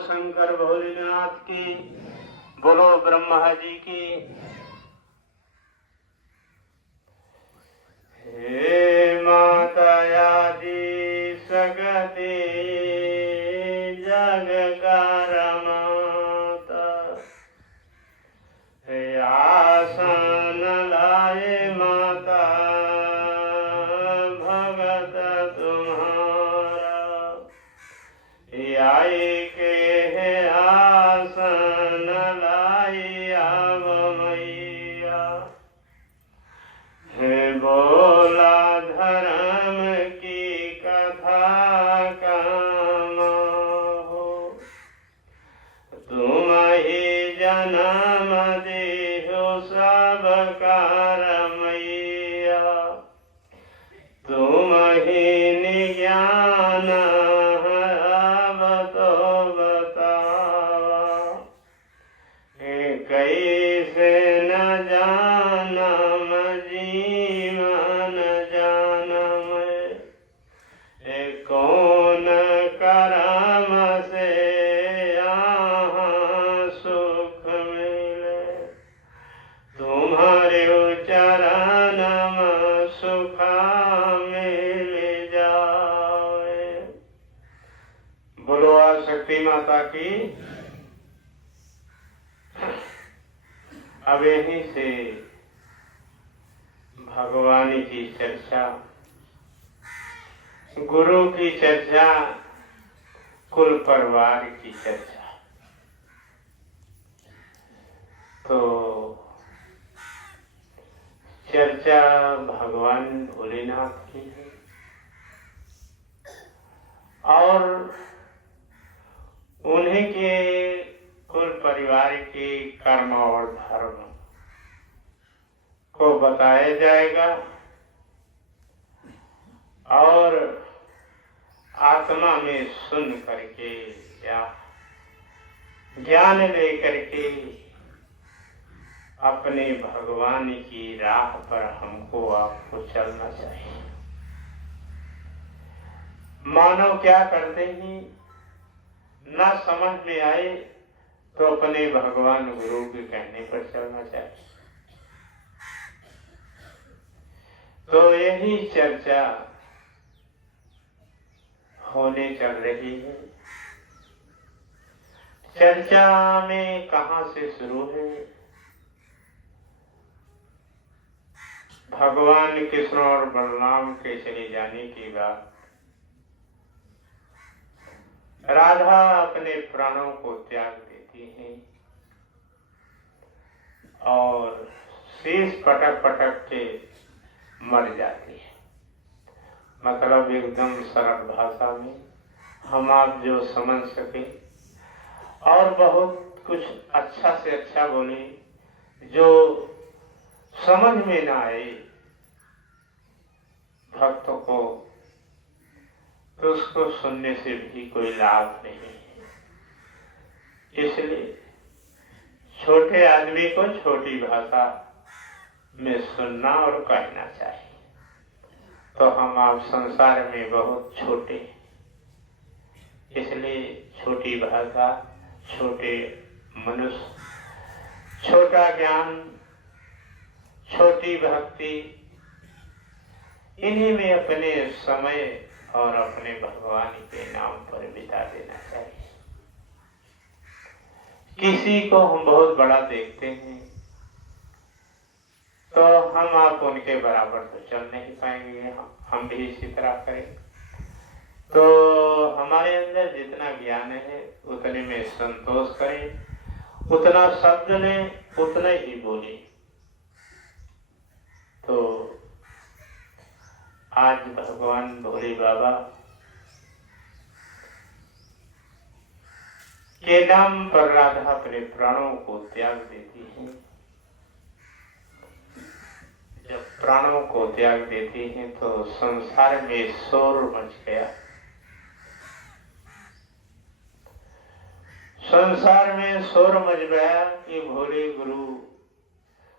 शंकर भोलेनाथ की, बोलो ब्रह्मा जी की। हे माता आदि सगति जग माता, हे आसन लाए माता भगत तुम्हारा, आई के है आसन लाई आव मैया। हे बोला धर्म की कथा काम हो, तुम ही जन्म देहो सब कार मैया, तुम ही निज्ञान अब तो बतावा, कैसे न जानम जीवन जानम, कौन करम से यहाँ सुख मिले, तुम्हारे चरण सुखा मिल जाए। बोलो शक्ति माता की। अब यहीं से भगवान की चर्चा, गुरु की चर्चा, कुल परिवार की चर्चा। तो चर्चा भगवान भोलेनाथ की है और उन्हीं के कुल परिवार के कर्म और धर्म को बताया जाएगा और आत्मा में सुन करके या ज्ञान लेकर के अपने भगवान की राह पर हमको आपको चलना चाहिए। मानव क्या करते हैं, ना समझ में आए तो अपने भगवान गुरु के कहने पर चलना चाहिए। तो यही चर्चा होने चल रही है। चर्चा में कहां से शुरू है, भगवान कृष्ण और बलराम के चले जाने की बात। राधा अपने प्राणों को त्याग देती है और शीश पटक पटक के मर जाती है। मतलब एकदम सरल भाषा में हम आप जो समझ सके और बहुत कुछ अच्छा से अच्छा बोले, जो समझ में ना आए भक्तों को, तो उसको सुनने से भी कोई लाभ नहीं है। इसलिए छोटे आदमी को छोटी भाषा में सुनना और कहना चाहिए। तो हम आप संसार में बहुत छोटे, इसलिए छोटी भाषा, छोटे मनुष्य, छोटा ज्ञान, छोटी भक्ति, इन्हीं में अपने समय और अपने भगवान के नाम पर बिता देना चाहिए। किसी को हम बहुत बड़ा देखते हैं तो हम आप उनके बराबर तो चल नहीं पाएंगे, हम भी इसी तरह करें। तो हमारे अंदर जितना ज्ञान है उतने में संतोष करें, उतना शब्द लें, उतना ही बोलें। तो आज भगवान भोले बाबा के नाम पर राधा अपने प्राणों को त्याग देती है। जब प्राणों को त्याग देती हैं तो संसार में शोर मच गया। संसार में शोर मच गया कि भोले गुरु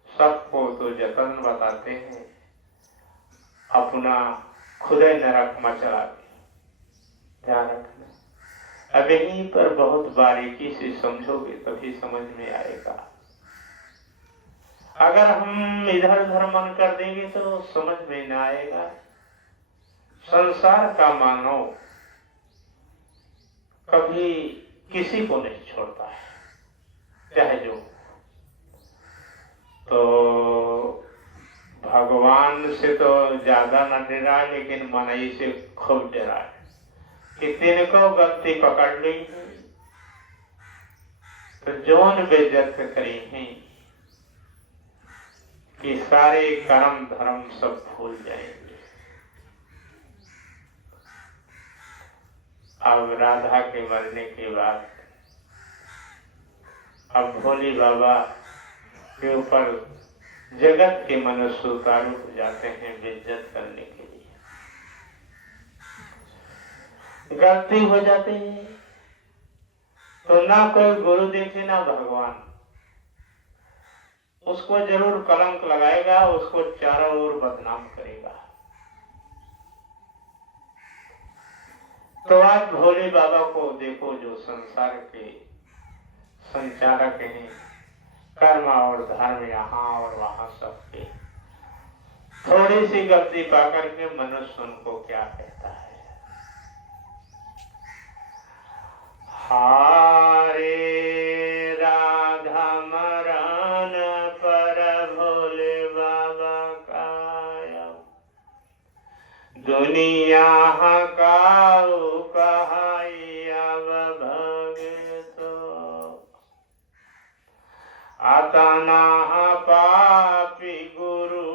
सबको तो जतन बताते हैं, अपना खुद नरक मचा ध्यान रखना। अब यहीं पर बहुत बारीकी से समझोगे तभी समझ में आएगा। अगर हम इधर उधर मन कर देंगे तो समझ में ना आएगा। संसार का मानव कभी किसी को नहीं छोड़ता है, चाहे जो। तो भगवान से तो ज्यादा न डरा, लेकिन मनई से खूब डरा कि तिनको गलती पकड़ ली तो जोन बेइज्जत करी हैं कि सारे कर्म धर्म सब भूल जाएंगे। अब राधा के मरने के बाद अब भोले बाबा के ऊपर जगत के मनुष्य उतारू हो जाते हैं बेइज्जत करने के लिए। गलती हो जाती है तो ना कोई गुरु देखे ना भगवान, उसको जरूर कलंक लगाएगा, उसको चारों ओर बदनाम करेगा। तो आज भोले बाबा को देखो जो संसार के संचालक हैं, कर्म और धर्म यहाँ और वहां सबके, थोड़ी सी गलती पाकर के मनुष्य उनको क्या कहता है, हारे राधा मरण पर भोले बाबा का दुनिया का अब भगतो आतना पापी गुरु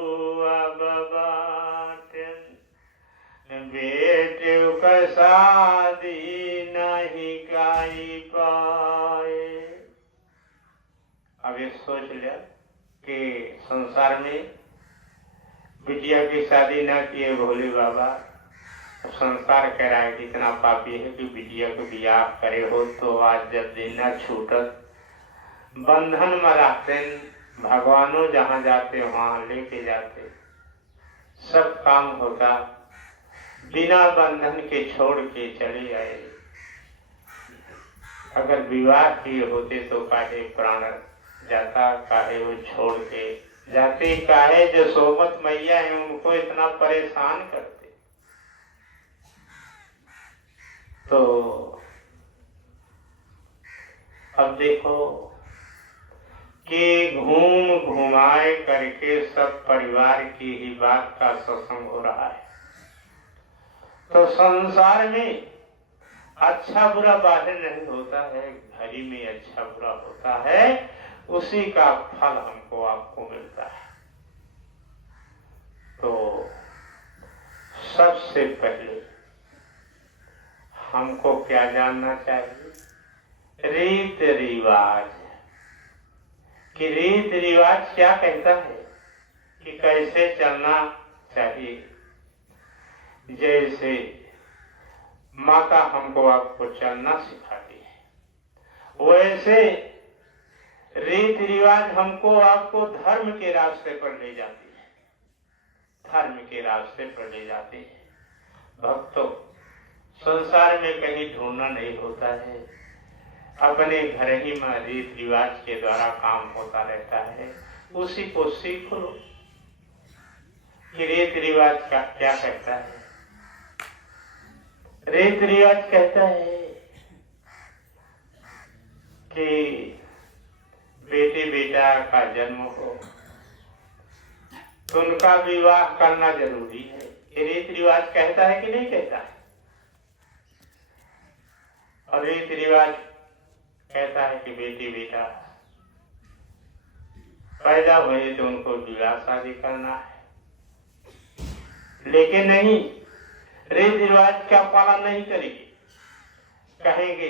अब बाटन बेटे कसादी नहीं काई पाए। अब ये सोच लिया कि संसार में बिटिया की शादी न किए भोले बाबा, संसार कह रहा है कि इतना पापी है कि बिटिया को ब्याह करे हो तो आज जब दिन न छूटत बंधन में रहते, भगवानों जहाँ जाते वहां लेके जाते, सब काम होता, बिना बंधन के छोड़ के चले आए। अगर विवाह किए होते तो काहे प्राण जाता, काहे वो छोड़ के जाते, काहे जो सोमत मैया है उनको इतना परेशान करते। तो अब देखो कि घूम घुमाए करके सब परिवार की ही बात का सत्संग हो रहा है। तो संसार में अच्छा बुरा बाहर नहीं होता है, घर ही में अच्छा बुरा होता है, उसी का फल हमको आपको मिलता है। तो सबसे पहले हमको क्या जानना चाहिए, रीत रिवाज, कि रीत रिवाज क्या कहता है कि कैसे चलना चाहिए। जैसे माता हमको आपको चलना सिखाती है, वैसे रीत रिवाज हमको आपको धर्म के रास्ते पर ले जाती है, धर्म के रास्ते पर ले जाती है। भक्तों, संसार में कहीं ढूंढना नहीं होता है, अपने घर ही में रीत रिवाज के द्वारा काम होता रहता है। उसी को सीख लो कि रीत रिवाज का क्या कहता है। रीत रिवाज कहता है कि बेटे बेटा का जन्म हो तो उनका विवाह करना जरूरी है। ये रीत रिवाज कहता है कि नहीं कहता है। और रीत रिवाज कहता है कि बेटी बेटा पैदा हुए तो उनको विवाह शादी करना है, लेकिन नहीं, रीत रिवाज का पालन नहीं करेगी। कहेंगे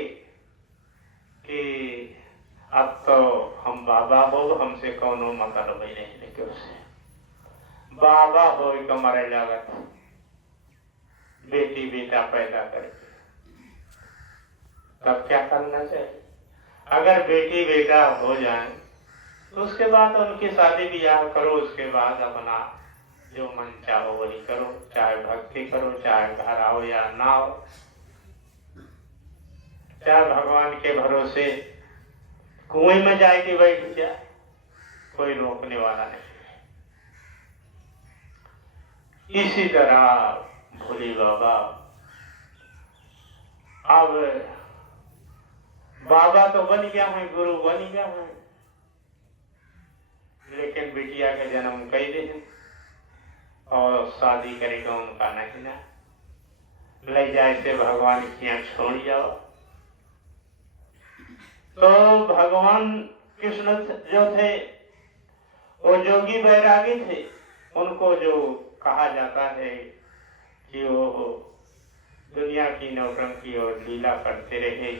कि अब तो हम बाबा हो, हमसे कौनो मतलब ही नहीं, लेकिन उससे बाबा हो तो मरे लागत बेटी बेटा पैदा करके। तब क्या करना चाहिए, अगर बेटी बेटा हो जाए तो उसके बाद उनकी शादी ब्याह करो, उसके बाद अपना जो मन चाहो वही करो, चाहे भक्ति करो, चाहे घर आओ या ना आओ। चाहे भगवान के भरोसे कुएं में जाए कि बैठ जाए, कोई रोकने वाला नहीं। इसी तरह भोले बाबा, अब बाबा तो बन गया है, गुरु बन गया है, लेकिन बिटिया का जन्म कई दिन और शादी करेगा उनका नहीं ना, ले जाए से भगवान की यहाँ छोड़ जाओ। तो भगवान कृष्ण जो थे वो जोगी बैरागी थे, उनको जो कहा जाता है कि वो दुनिया की नौटंकी और लीला करते रहे,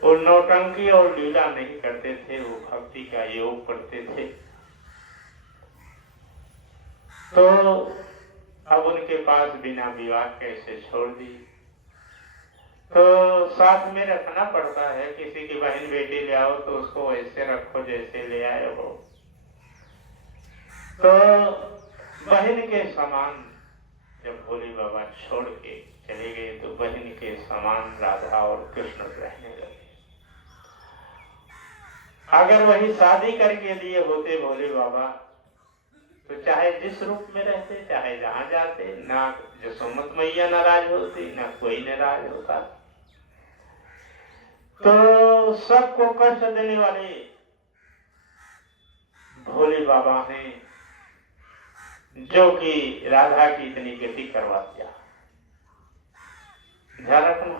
वो नौटंकी और लीला नहीं करते थे, वो भक्ति का योग करते थे। तो अब उनके पास बिना विवाह कैसे छोड़ दी, तो साथ में रखना पड़ता है। किसी की बहन बेटी ले आओ तो उसको ऐसे रखो जैसे ले आए हो। तो बहन के समान जब भोले बाबा छोड़ के चले गए तो बहन के समान राधा और कृष्ण रहने लगे। अगर वही शादी करके लिए होते भोले बाबा तो चाहे जिस रूप में रहते, चाहे जहां जाते, ना यशोमत मैया नाराज होती, ना कोई नाराज होता। तो सबको कष्ट देने वाले भोले बाबा हैं जो कि राधा की इतनी गति करवा दिया। ध्यान रखना,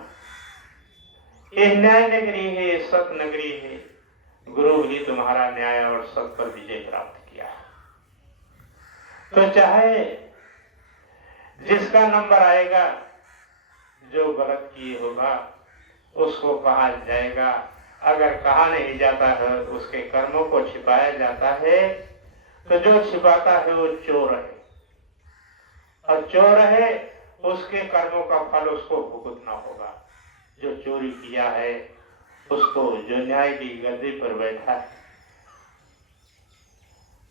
ये न्याय नगरी है, सत नगरी है। गुरु ही तुम्हारा न्याय और सत पर विजय प्राप्त किया। तो चाहे जिसका नंबर आएगा, जो गलत किए होगा उसको कहा जाएगा। अगर कहा नहीं जाता है, उसके कर्मों को छिपाया जाता है, तो जो छिपाता है वो चोर है, और चोर है उसके कर्मों का फल उसको भुगतना होगा। जो चोरी किया है उसको, जो न्याय की गद्दी पर बैठा है,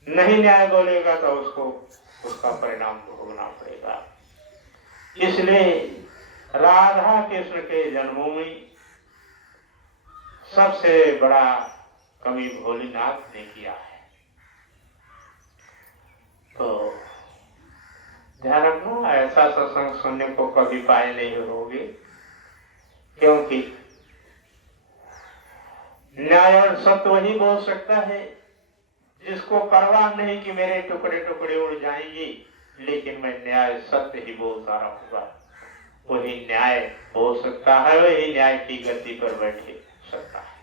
नहीं न्याय बोलेगा तो उसको उसका परिणाम भोगना पड़ेगा। इसलिए राधा कृष्ण के जन्मों में सबसे बड़ा कवि भोलेनाथ ने किया है। तो ध्यान रखना, ऐसा सत्संग सुनने को कभी पाए नहीं होगे, क्योंकि न्याय और सत्य वही बोल सकता है जिसको परवाह नहीं कि मेरे टुकड़े टुकड़े उड़ जाएंगे, लेकिन मैं न्याय सत्य ही बोलता रहूंगा। वही न्याय बोल सकता है, वही न्याय की गति पर बैठे सकता है।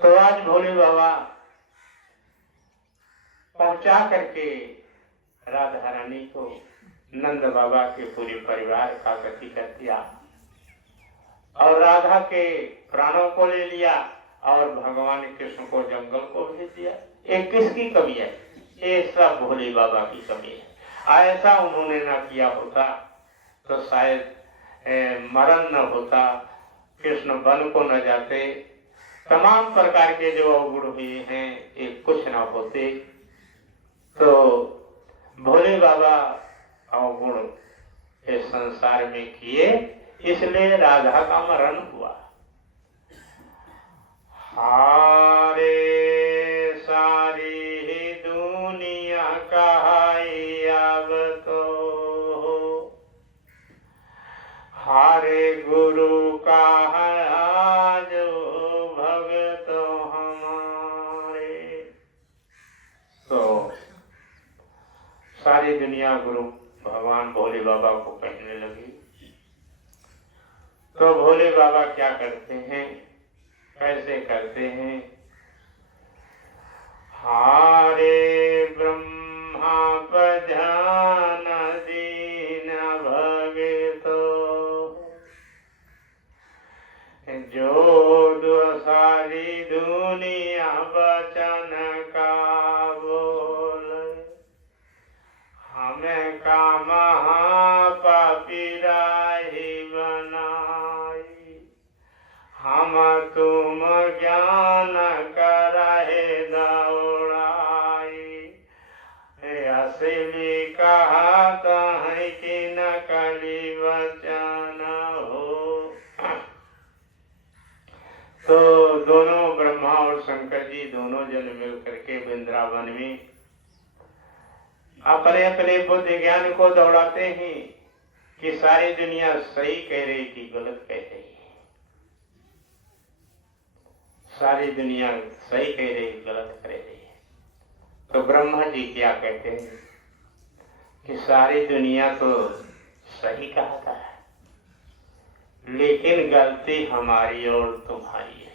तो आज भोले बाबा पहुंचा करके राधा रानी को, नंद बाबा के पूरे परिवार का गति कर दिया और राधा के प्राणों को ले लिया और भगवान कृष्ण को जंगल को भेज दिया। ये किसकी कमी है? ये सब भोले बाबा की कमी है। ऐसा उन्होंने न किया होता तो शायद मरण न होता, कृष्ण वन को न जाते, तमाम प्रकार के जो अवगुण हुए हैं ये कुछ न होते। तो भोले बाबा अवगुण इस संसार में किए, इसलिए राधा का मरण हुआ। हारे सारी दुनिया कहाई अब तो, हारे गुरु का है आज भगत हमारे। तो सारी दुनिया गुरु भगवान भोले बाबा को कहने लगी। तो भोले बाबा क्या करते हैं, कैसे करते हैं? हारे ब्रह्मा प्रधान दीन भगतो, जो सारी दुनिया वचन का बोले, हमें का महापापी राही बनाई, हम तुम ज्ञान करहे दौड़ाई। असली कहा है कि नकली वचन हो दोनों जन मिल करके वृंदावन में अपने अपने बुद्धि ज्ञान को दौड़ाते हैं कि सारी दुनिया सही कह रही कि गलत कह रही है। सारी दुनिया सही कह रही गलत कह रही है। तो ब्रह्मा जी क्या कहते हैं कि सारी दुनिया तो सही कहता है, लेकिन गलती हमारी और तुम्हारी है।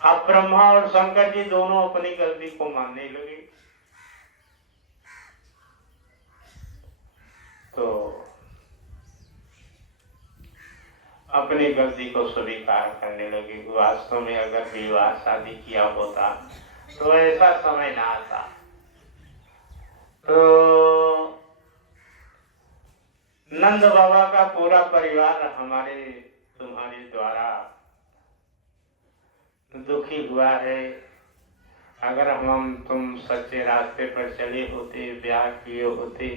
अब ब्रह्मा और शंकर जी दोनों अपनी गलती को मानने लगे। तो अपनी गलती को स्वीकार करने लगे। वास्तव में अगर विवाह शादी किया होता तो ऐसा समय ना आता। तो नंद बाबा का पूरा परिवार हमारे तुम्हारे द्वारा दुखी हुआ है। अगर हम तुम सच्चे रास्ते पर चले होते, ब्याह किए होते,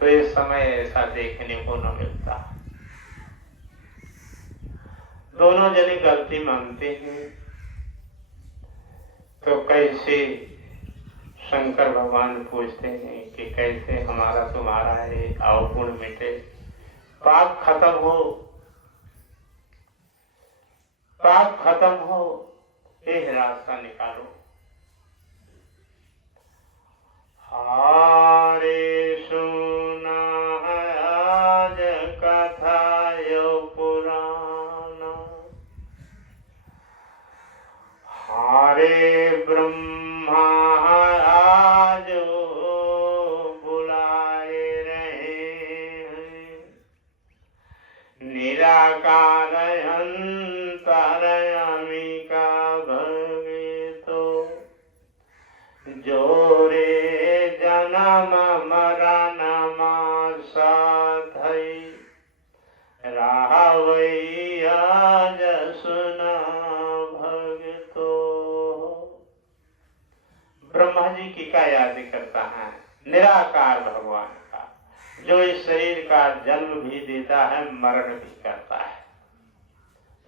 तो इस समय ऐसा देखने को न मिलता। दोनों जने गलती मानते हैं। तो कैसे शंकर भगवान पूछते हैं कि कैसे हमारा तुम्हारा है अवगुण मिटे, पाप खत्म हो, पाप खत्म हो, ये रास्ता निकालो। हारे सुना आज कथा यो पुराना, हारे ब्रह्मा आज बुलाए रहे हैं, निराकार अंतरयामिका भगतो, जोरे जन्म मरण साधई, रावई आज सुना भगतो। ब्रह्मा जी की का याद करता है? निराकार भगवान का, जो इस शरीर का जन्म भी देता है, मरण भी करता है,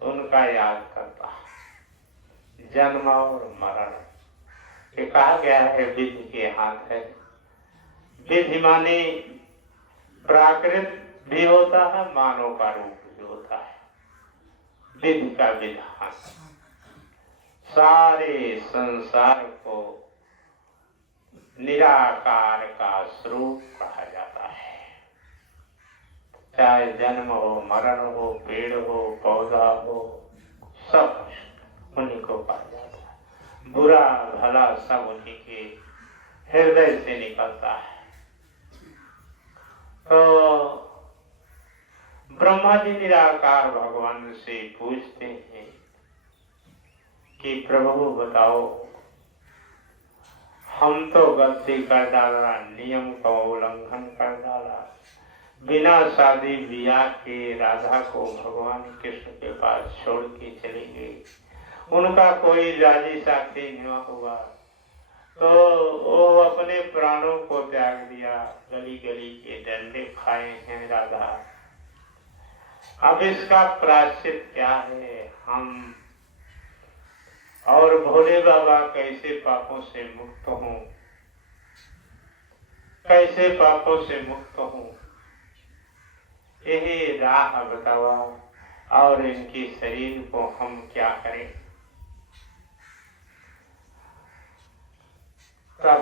उनका याद करता है। जन्म और मरण ये कहा गया है विधि के हाथ है। विधि माने प्राकृत भी होता है, मानव का रूप भी होता है। विधि का विधान सारे संसार को निराकार का स्वरूप कहा जाता है। चाहे जन्म हो, मरण हो, पेड़ हो, पौधा हो, सब उन्हीं को कहा जाता है। बुरा भला सब उन्हीं के हृदय से निकलता है। तो ब्रह्मा जी निराकार भगवान से पूछते हैं कि प्रभु बताओ, हम तो गलती कर डाला, नियम का उल्लंघन कर डाला, बिना शादी ब्याह के राधा को भगवान कृष्ण के पास छोड़ के चले गए। उनका कोई राजी साथी न हुआ तो वो अपने प्राणों को त्याग दिया, गली गली के डंडे खाए हैं राधा। अब इसका प्रायश्चित क्या है? हम और भोले बाबा कैसे पापों से मुक्त हों, कैसे पापों से मुक्त हों, यही राह बतावा। और इनके शरीर को हम क्या करें? तब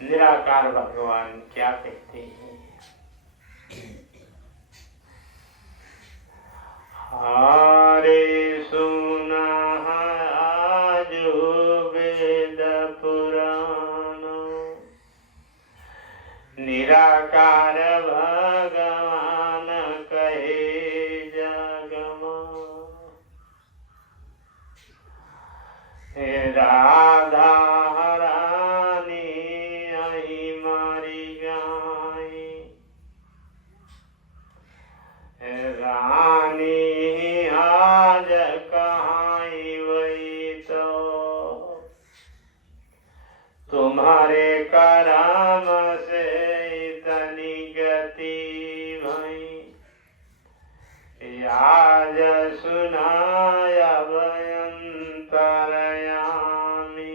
निराकार भगवान क्या कहते हैं? हारे सुना आज वेद पुराण, निराकार भगवान कहे जगमा, राधा तुम्हारे करम से इतनी गति भई, आज सुनाया अंतरयामी,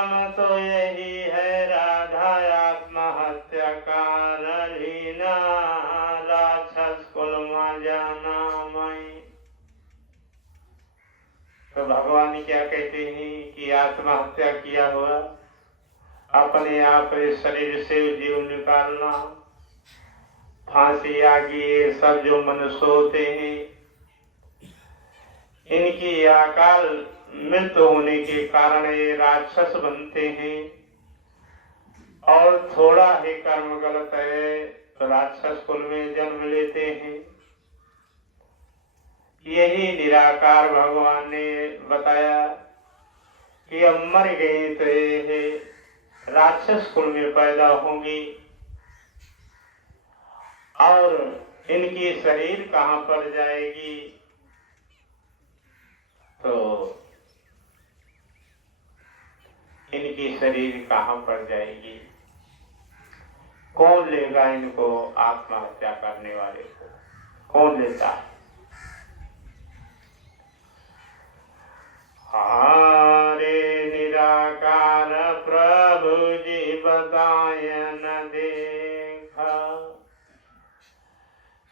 नियम तो यही है, राधा आत्महत्या कारण लीना, राक्षस कुल में जाना मैं। तो भगवान क्या कहते हैं कि आत्महत्या किया हुआ, अपने आप इस शरीर से जीव निकालना, फांसी आदि ये सब जो मनुष्य होते हैं, इनकी अकाल मृत्यु होने के कारण ये राक्षस बनते हैं, और थोड़ा ही कर्म गलत है तो राक्षस कुल में जन्म लेते हैं। यही निराकार भगवान ने बताया कि अब मर गए तो ये राक्षस कुल में पैदा होंगी, और इनकी शरीर कहाँ पर जाएगी, तो इनकी शरीर कहाँ पर जाएगी, कौन लेगा इनको, आत्महत्या करने वाले को कौन लेता है। हारे निराकार प्रभु जी बताय न देखा,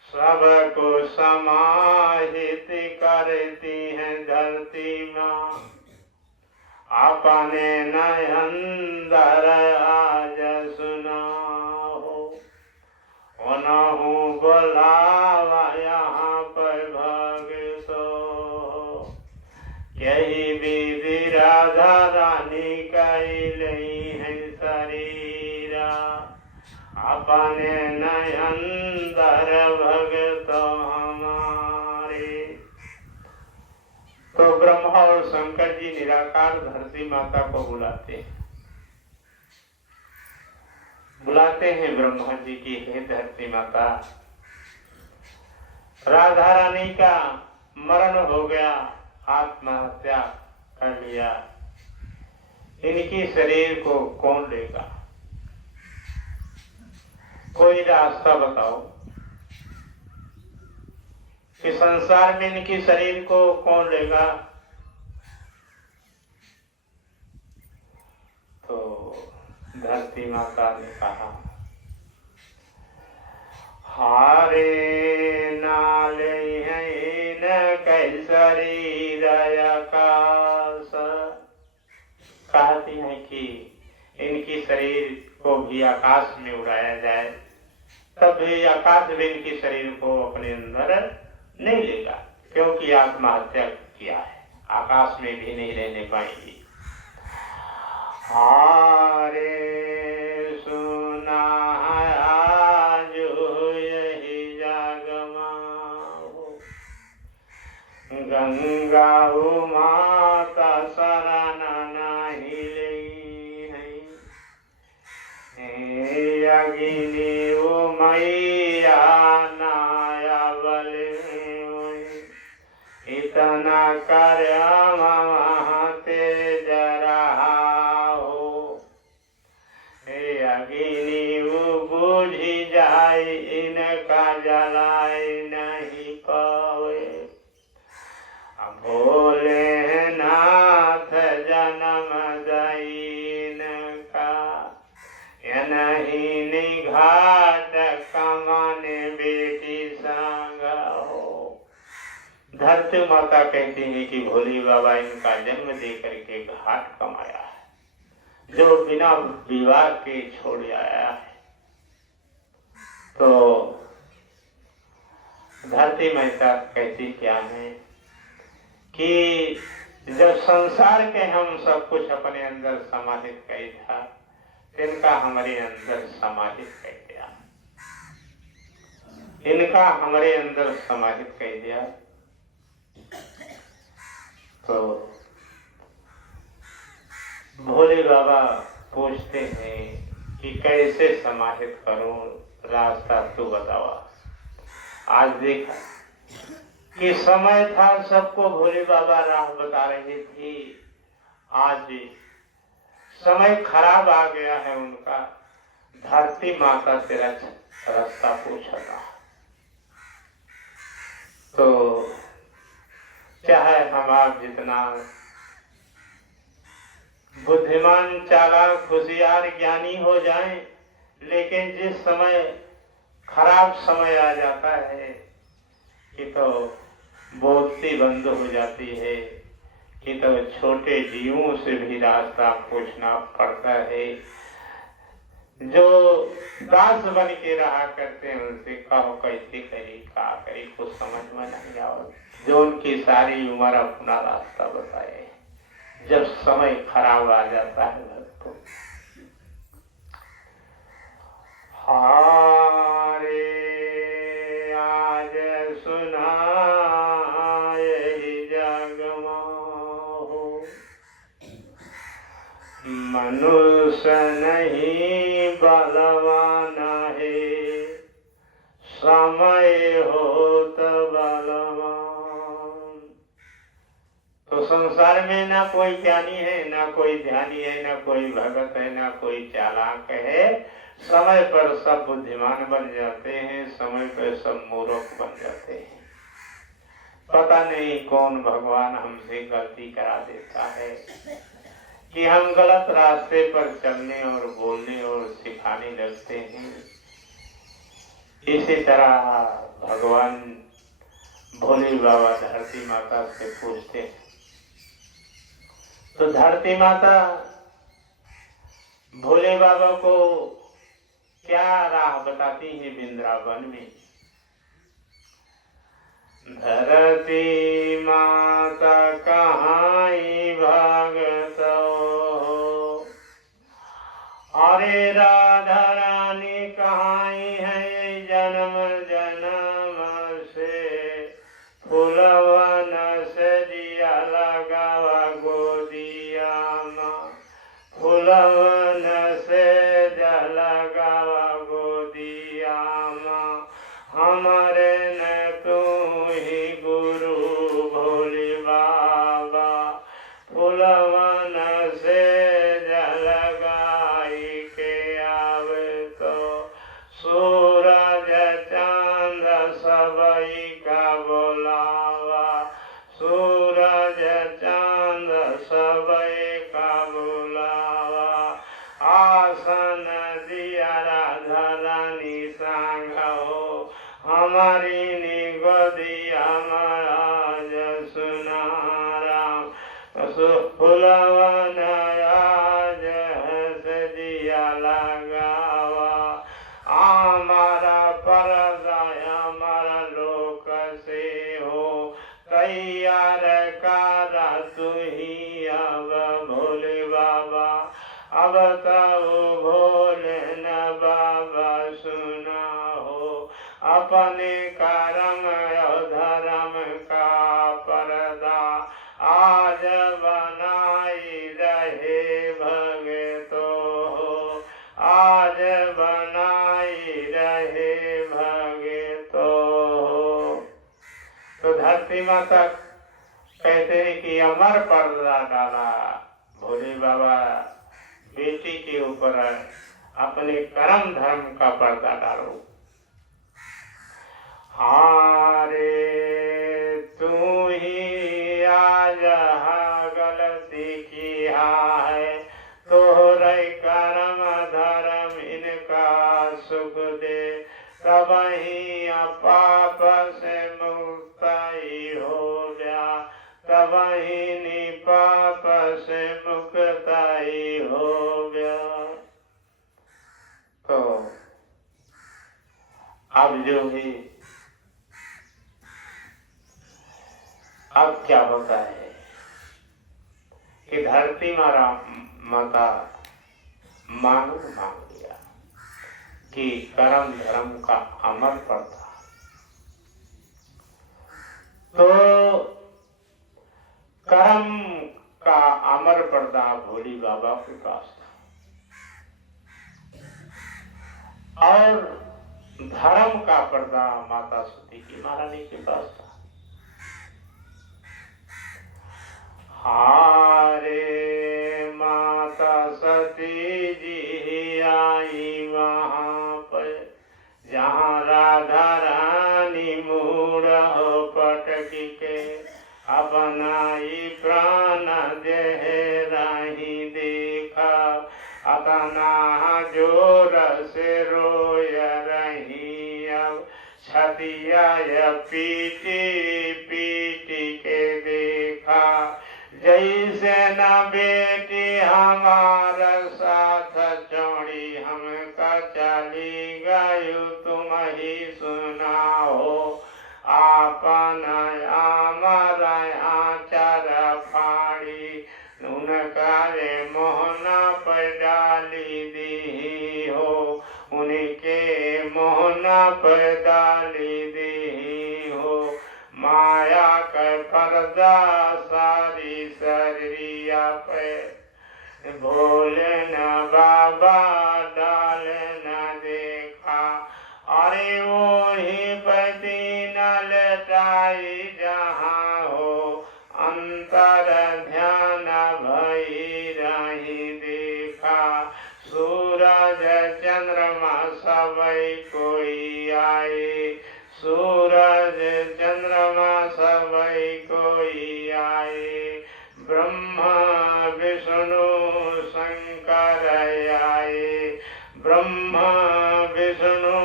सबको समाहित करती है धरती माँ, अपने नयंदर आज सुना हो, उन्हू बुलावा यहाँ पर भगतो, यही विधि राधा रानी कैलई है शरीरा, अपने नयंदर भगत हमारे। तो ब्रह्मा और शंकर जी निराकार धरती माता को बुलाते हैं ब्रह्मा जी की, हे धरती माता, राधा रानी का मरण हो गया, आत्महत्या कर लिया, इनकी शरीर को कौन लेगा, कोई रास्ता बताओ कि संसार में इनकी शरीर को कौन लेगा। तो धरती माता ने कहा, हारे नाले हैं न कै शरीर आकाश, कहती हैं कि इनकी शरीर को भी आकाश में उड़ाया जाए, तब भी आकाश भी इनके शरीर को अपने अंदर नहीं लेगा, क्योंकि आत्महत्या किया है, आकाश में भी नहीं रहने पाएंगी। हारे सुना आज यही जागमा, गंगा माता शरण नहीं ली है, अग्नि मैया नाया बल, इतना कर तेज रहा हो, अग्नि बुझी जाए इनका जलाए नहीं पावे, भोलेनाथ जन्म दईन का, नहीं निघाट कमान बेटी संग हो। धरती माता कहती है कि भोले बाबा इनका जन्म दे करके घाट कमाया है, जो बिना विवाह के छोड़ आया है। तो धरती माता कहती क्या है कि जब संसार के हम सब कुछ अपने अंदर समाहित कर था, इनका हमारे अंदर समाहित कर दिया, इनका हमारे अंदर समाहित कर दिया। तो भोले बाबा पूछते हैं कि कैसे समाहित करूं, रास्ता तू बतावा। आज देखा कि समय था, सबको भोले बाबा राह बता रहे थे, आज समय खराब आ गया है उनका, धरती माता से रास्ता पूछा था। तो चाहे हम आप जितना बुद्धिमान, चालाक, होशियार, ज्ञानी हो जाएं, लेकिन जिस समय खराब समय आ जाता है कि तो बोलती बंद हो जाती है, कि तो छोटे जीवों से भी रास्ता पूछना पड़ता है। जो दास बन के रहा करते हैं उनसे कहो कैसे करी, का करी, कुछ समझ में नहीं आओ। जो उनकी सारी उम्र अपना रास्ता बताए, जब समय खराब आ जाता है भक्तों। हारे आज सुनाए जग मोह, मनुष्य नहीं बलवान है, समय होत बलवान। तो संसार में ना कोई ज्ञानी है, ना कोई ध्यानी है, ना कोई भगत है, ना कोई चालाक है। समय पर सब बुद्धिमान बन जाते हैं, समय पर सब मूर्ख बन जाते हैं। पता नहीं कौन भगवान हमसे गलती करा देता है कि हम गलत रास्ते पर चलने और बोलने और सिखाने लगते हैं। इसी तरह भगवान भोले बाबा धरती माता से पूछते हैं, तो धरती माता भोले बाबा को क्या राह बताती है वृंदावन में। धरती माता कहाई भगत, अरे राधा रानी कहाई है जन्म जन्म से, फूलवन से दिया लगावा गोदिया माँ, फूलवन से लगावा गोदिया माँ, हमारे न तू ही गुरु भोले बाबा, फूलवन से लगाई के आवे तो सूरज चांद सबई का बोलावा, सूरज चांद सबई का बोलावा, आसन दिया राधा रानी सांगो, हमारी निगोदिया महाराज सुना राम, फुलवन आज हंस दिया लगावा, हमारा परदा हमारा लोक से हो तैयार कारा तू ही अब भोले बाबा, अब तब भोले न बाबा सुना हो, अपने कर्म धर्म का पर्दा आज बनाई रहे भगतो हो, आज बनाई रहे भगतो हो। तो धरती माता कहते हैं कि अमर पर्दा डाला भोले बाबा बेटी के ऊपर, अपने कर्म धर्म का पर्दा डालो। हारे तू ही आज गलती किया है, तोहरे कर्म धर्म इनका सुख दे, तब ही पाप से मुक्ति हो गया, तब ही पाप से मुक्ति हो गया। तो अब जो भी अब क्या होता है कि धरती माता मांग लिया कि कर्म धर्म का अमर पर्दा। तो कर्म का अमर पर्दा भोली बाबा के पास था और धर्म का पर्दा माता सती की महारानी के पास था। हारे माता सती जी आई वहाँ पर जहाँ राधा रानी मूड हो पटकी के, अपनाई प्राण देह राही दे, अतना जोर से रोय रही अब छतिया पीटी पीटी के देखा जैसे न बेटी हमारा साथ चौड़ी हमका चली गयु तुम ही सुनाओ आपन अमर आचार फाड़ी उनका रे मोहना पर डाली दी हो उनके मोहना पर डाली दी हो माया का पर्दा सारी शरीरिया पे भोले न बाबा डाल न देखा अरे वो ही पति न लटाई जहाँ हो अंतर ध्यान भई रही देखा सूरज चंद्रमा सबई कोई आए सूरज चंद्रमा सबई कोई आए ब्रह्मा विष्णु शंकर आए ब्रह्मा विष्णु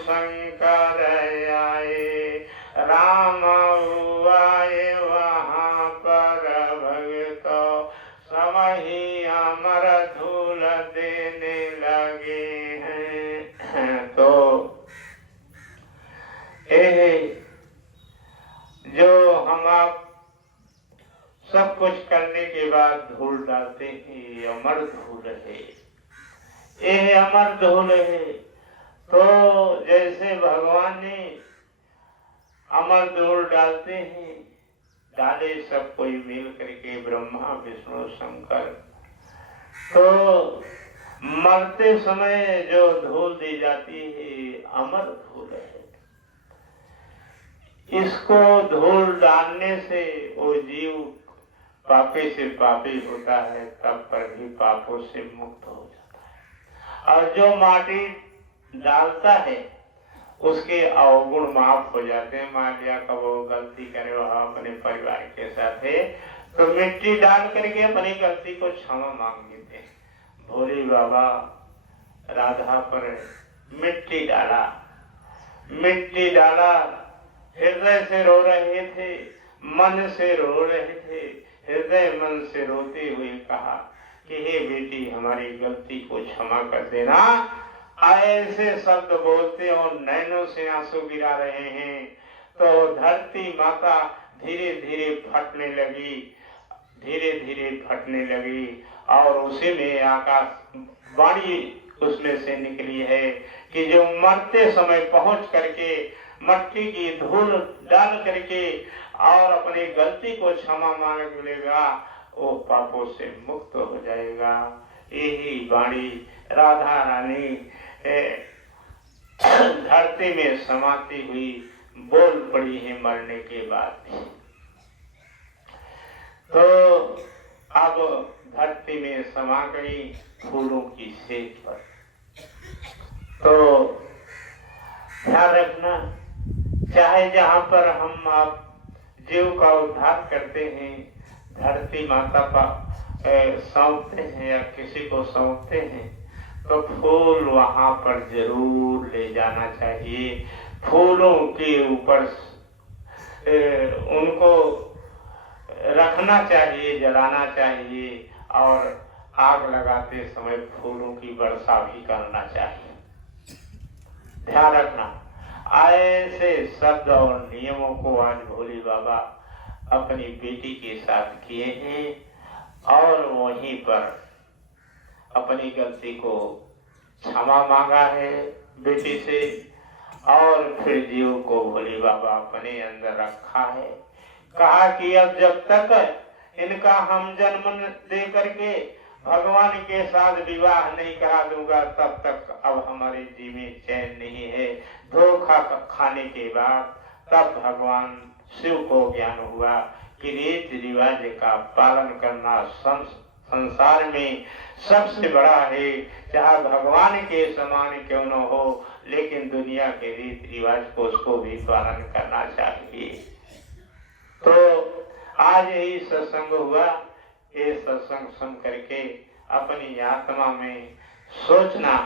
शंकर आए राम आए वहाँ पर भगतो समही अमर धूल देने लगे हैं। तो जो हम आप सब कुछ करने के बाद धूल डालते हैं ये अमर धूल है ये अमर धूल है। तो जैसे भगवान ने अमर धूल डालते हैं डाले सब कोई मिल करके ब्रह्मा विष्णु शंकर तो मरते समय जो धूल दी जाती है अमर धूल है। इसको धूल डालने से वो जीव पापी से पापी होता है तब पर भी पापों से मुक्त हो जाता है और जो माटी डालता है उसके अवगुण माफ हो जाते हैं। मान लिया कब वो गलती करे वह अपने परिवार के साथ है तो मिट्टी डाल करके अपनी गलती को क्षमा मांग लेते हैं। भोले बाबा राधा पर मिट्टी डाला हृदय से रो रहे थे मन से रो रहे थे हृदय मन से रोते हुए कहा कि हे बेटी हमारी गलती को क्षमा कर देना। ऐसे शब्द बोलते और नैनों से आंसू गिरा रहे हैं तो धरती माता धीरे धीरे फटने लगी और उसी में आकाश वाणी उसमें से निकली है कि जो मरते समय पहुंच करके मट्टी की धूल डाल करके और अपनी गलती को क्षमा मांग लेगा वो पापों से मुक्त हो जाएगा। यही वाणी राधा रानी धरती में समाती हुई बोल पड़ी है मरने के बाद। तो अब धरती में समा गई फूलों की सेज पर। तो ध्यान रखना चाहे जहाँ पर हम आप जीव का उद्धार करते हैं धरती माता पर सौंपते हैं या किसी को सौंपते हैं तो फूल वहाँ पर जरूर ले जाना चाहिए। फूलों के ऊपर उनको रखना चाहिए जलाना चाहिए और आग लगाते समय फूलों की वर्षा भी करना चाहिए। ध्यान रखना ऐसे शब्द और नियमों को आज भोले बाबा अपनी बेटी के साथ किए हैं और वहीं पर अपनी गलती को क्षमा मांगा है बेटी से और फिर जीव को भोले बाबा अपने अंदर रखा है। कहा कि अब जब तक इनका हम जन्म दे करके भगवान के साथ विवाह नहीं करा दूंगा तब तक अब हमारे जी में चैन नहीं है। धोखा खाने के बाद तब भगवान शिव को ज्ञान हुआ कि रीति रिवाज का पालन करना संसार में सबसे बड़ा है। चाहे भगवान के समान क्यों न हो लेकिन दुनिया के रीति रिवाज को उसको भी पालन करना चाहिए। तो आज यही सत्संग हुआ। ये सत्संग सुन करके अपनी आत्मा में सोचना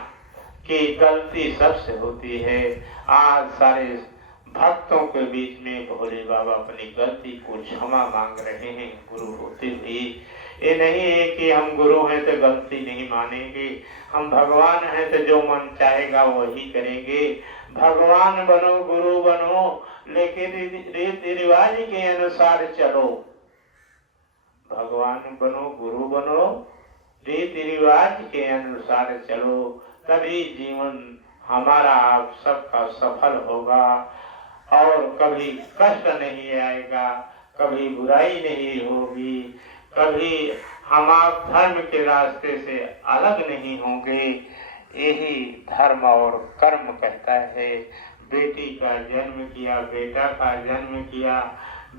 कि गलती सबसे होती है। आज सारे भक्तों के बीच में भोले बाबा अपनी गलती को क्षमा मांग रहे हैं गुरु होते हुए। ये नहीं है कि हम गुरु हैं तो गलती नहीं मानेंगे, हम भगवान हैं तो जो मन चाहेगा वही करेंगे। भगवान बनो गुरु बनो, लेकिन रीति रिवाज के अनुसार चलो। भगवान बनो गुरु बनो, रीति रिवाज के अनुसार चलो, तभी जीवन हमारा आप सबका सफल होगा और कभी कष्ट नहीं आएगा, कभी बुराई नहीं होगी, कभी हम आप धर्म के रास्ते से अलग नहीं होंगे। यही धर्म और कर्म कहता है। बेटी का जन्म किया, बेटा का जन्म किया,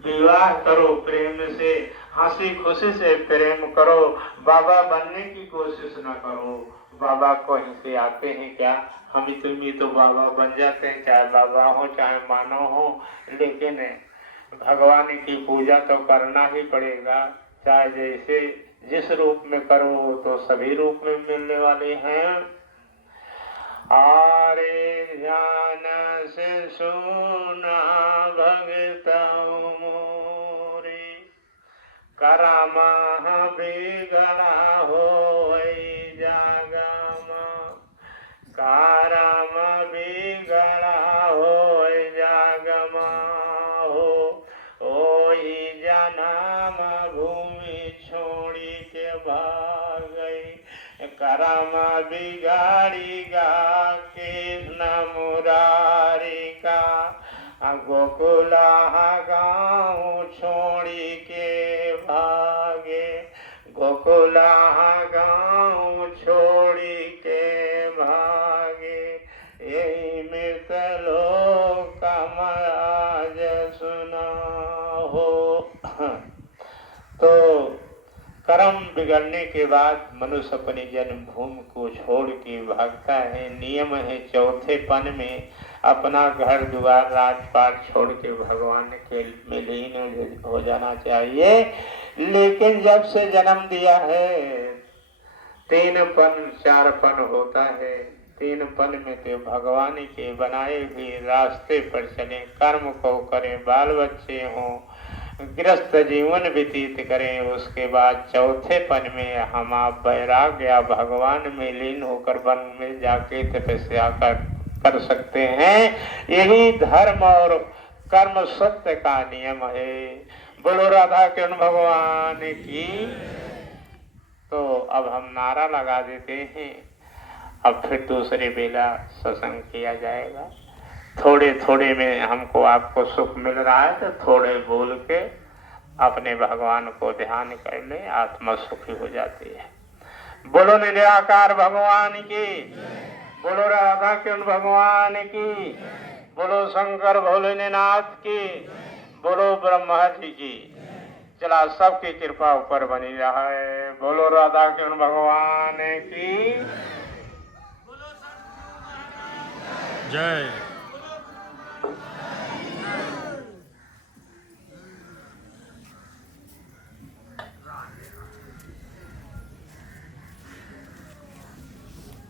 विवाह करो प्रेम से, हंसी खुशी से प्रेम करो। बाबा बनने की कोशिश न करो। बाबा कहीं से आते हैं क्या? हम तुम्हें तो बाबा बन जाते हैं, चाहे बाबा हो चाहे मानव हो, लेकिन भगवान की पूजा तो करना ही पड़ेगा। चाहे जैसे जिस रूप में करो तो सभी रूप में मिलने वाले हैं। आरे ध्यान से सुना भगतों मोरे, करमा बिगड़ा हो जागमा, करम बिगड़ा हो जागमा हो। ओही जन्म भूमि छोड़ी के भाग गई, करम बिगाड़ी गा कृष्ण मुरारी का। गोकुला गाँव छोड़ी के भागे, गोकुला गाँव छोड़ी के भागे। यही मृत लोक आज सुना हो। तो कर्म बिगड़ने के बाद मनुष्य अपनी जन्मभूमि को छोड़ के भागता है। नियम है चौथे पन में अपना घर द्वार राजपाट छोड़ के भगवान के में लीन हो जाना चाहिए। लेकिन जब से जन्म दिया है 3 पन 4 पन होता है। 3 पन में तो भगवान के बनाए हुए रास्ते पर चले, कर्म को करें, बाल बच्चे हों, गृहस्थ जीवन व्यतीत करें। उसके बाद चौथे पन में हम आप वैराग्य या भगवान में लीन होकर वन में जाके तपस्या कर सकते हैं। यही धर्म और कर्म सत्य का नियम है। बोलो राधा कृष्ण भगवान की। तो अब हम नारा लगा देते हैं। अब फिर दूसरे बेला सत्संग किया जाएगा। थोड़े थोड़े में हमको आपको सुख मिल रहा है तो थोड़े बोल के अपने भगवान को ध्यान कर ले, आत्मा सुखी हो जाती है। बोलो निराकार भगवान की, बोलो राधा कृष्ण भगवान की, बोलो शंकर भोलेनाथ की, बोलो ब्रह्मा जी की। चला सबकी कृपा ऊपर बनी रहे। बोलो राधा कृष्ण भगवान की जय।